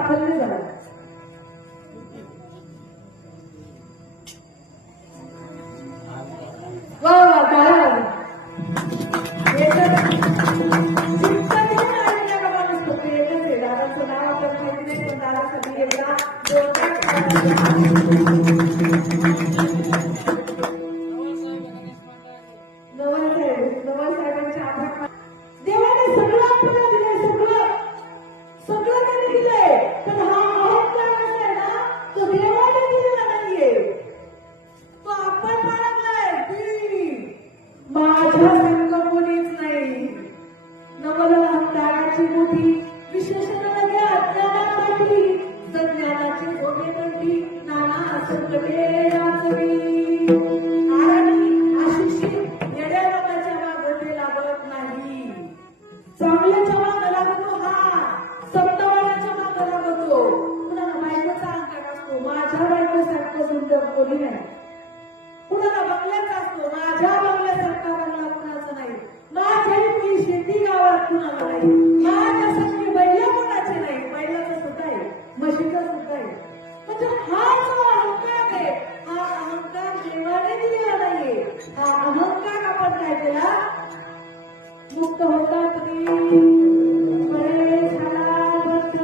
साफल्य झालं. वा वा काय झालं दादाचं नाव आपल्याला माहिती नाही पण दादासाठी एकदा नवलसाहेबांच्या आभार. देवाने सगळं आपल्याला दिलंय, सगळं सगळं त्यांनी दिलंय, पण हा अहंकार कसा आहे ना तो देवाने दिलेला नाहीये, तो आपण बाळगलाय की माझ्या संग कोणीच नाही. नवल अहंकाराची मोठी विशेषण लगे अज्ञानासाठी सज्ञानाची गोबे कंठी नाना संकटे राचवी. आणि अशिक्षित येड्या लोकांच्या मागे ते लागत नाही. चांगल्याच्या मागे लागतो हा, सप्तवाण्याच्या मागे लागतो. कुणाला बायकोचा अहंकार असतो, माझ्या बायकोसारखं सुंदर कोणी नाही. कुणाला बंगल्याचा असतो, माझ्या बंगल्यासारखा बंगला कुणाचा नाही. माझी मी शेती गावात कुणाला नाही. माझ्यासारखी बैल कुणाचे नाही. बैलाचं सुद्धा आहे, म्हशीचं सुद्धा आहे. म्हणजे हा जो अहंकार आहे हा अहंकार देवाने दिलेला नाहीये. हा अहंकार आपण काय केला मुक्त होता तुम्ही बरे झाला बद्ध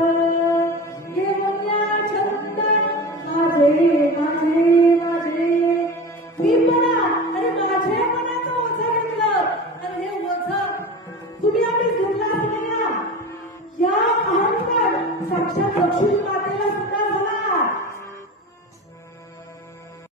हे म्हणल्या छंद माझे माझे माझे मीपणा आणि माझेपणाचं ओझं घेतलं. आणि हे ओझं तुम्ही आम्ही घेतलं असं नाही ना. या अहंकार साक्षात लक्ष्मी मातेला